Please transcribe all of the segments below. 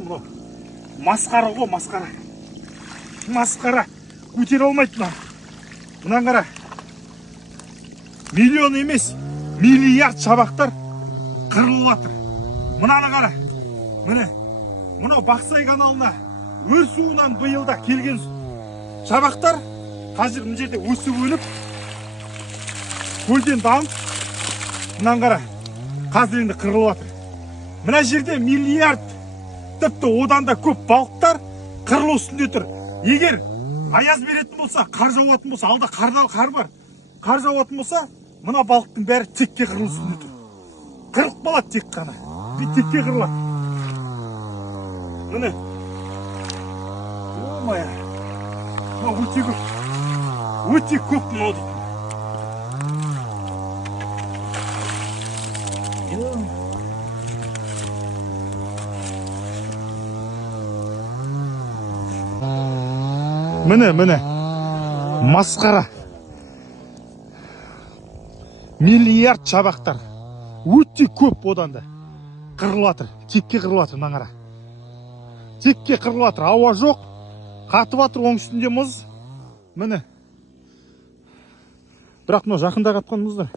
мынау масқара ғой, масқара. Масқара. Көтере алмайды мына. Мынаны қара. Миллион емес, миллиард шабақтар қырылып жатыр. Мынаны қара. Міне. Мынау Бақсай каналына өрсуынан биылда келген шабақтар қазір мына жерде өсіп өніп, көлден дамып, мынаны қара. Қазір енді қырылып жатыр. Мына жерде миллиард, тіпті одан да көп балықтар қырылу үстінде тұр. Егер аяз беретін болса, қар жауатын болса, алда қар бар. Қар жауатын болса, мына балықтың бәрі текке қырылу үстінде тұр. Қырылып қалады тек қана. Текке қырылады. Міне. О-мая. Мына өте көп. Өте көп мынау дейді. Міне. Масқара. Миллиард шабақтар. Өте көп одан да. Қырылып жатыр. Текке қырылып жатыр, мына қара. Текке қырылып жатыр. Ауа жоқ. Қатып жатыр, оның үстінде мұз. Міне. Бірақ мына жақында қатқан мұздар.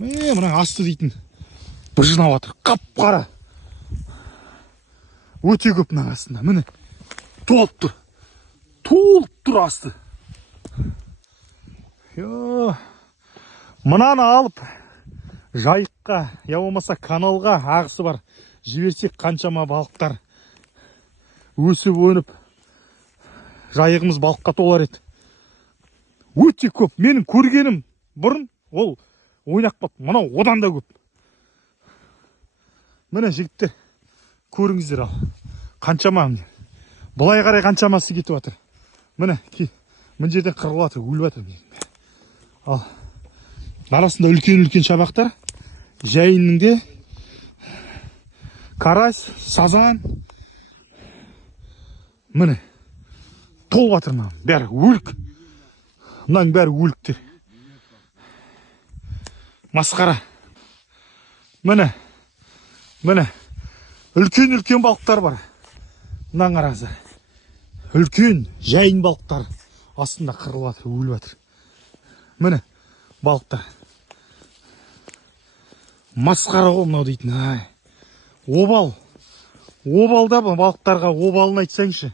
Мына асты дейтін. Бір жинап жатыр. Қап-қара. Өте көп мына астында. Міне. Толып тұр. Толып тұр асты. Мынаны алып жайыққа, я болмаса каналға ағысы бар жіберсек қаншама балықтар өсіп өніп жайығымыз балыққа толар еді. Өте көп. Менің көргенім бұрын ол ойнақ бап. Мынау одан да көп. Міне жігіттер, көріңіздер ал. Қаншама. Бұлай қарай қаншамасы кетіп жатыр. Міне, мына жерден қырылып жатыр, өліп жатыр. Ал арасында үлкен-үлкен шабақтар. Жайынның де карась, сазан. Міне, толып жатыр мына. Бәрі өлік. Мынаның бәрі өліктер. Масқара. Міне. Үлкен-үлкен балықтар бар. Мынаның қараңыздар. Үлкен жайын балықтар астында қырылып жатыр, өліп жатыр. Міне балықтар. Масқара ғой мынау дейтін. Обал. Обалда балықтарға обалын айтсаңшы.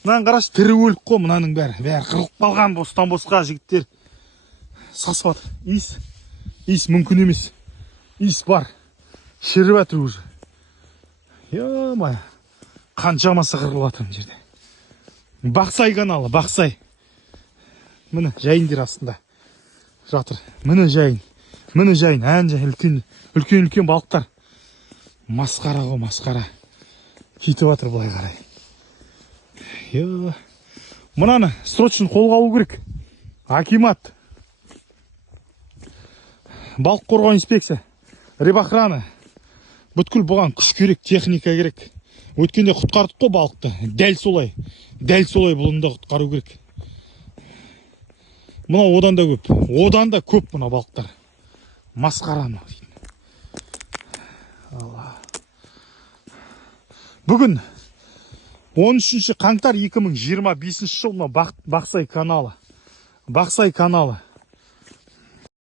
Мынаның қарашы, тірі өлік қой мынаның бәрі. Бәрі қырылып қалған, бостан босқа жігіттер. Сасып жатыр. Иіс мүмкін емес. Иіс бар. Шіріп жатыр уже. Е-мая. Қаншамасы қырылып жатыр мына жерде. Бақсай каналы, Бақсай. Міне жайындер астында жатыр. Міне жайын. Үлкен балықтар. Масқара ғой, масқара. Кетіп жатыр былай қарай. Мынаны срочно қолға алу керек. Акимат. Балық қорғау инспекция. Рибохрана. Бүткіл бұған күш керек, техника керек. Өткенде құтқардық қой балықты. Дәл солай бұлында құтқару керек. Мына одан да көп мына балықтар. Масқара мына дейді. Бүгін 13 қаңтар 2025 жыл мына Бақсай каналы.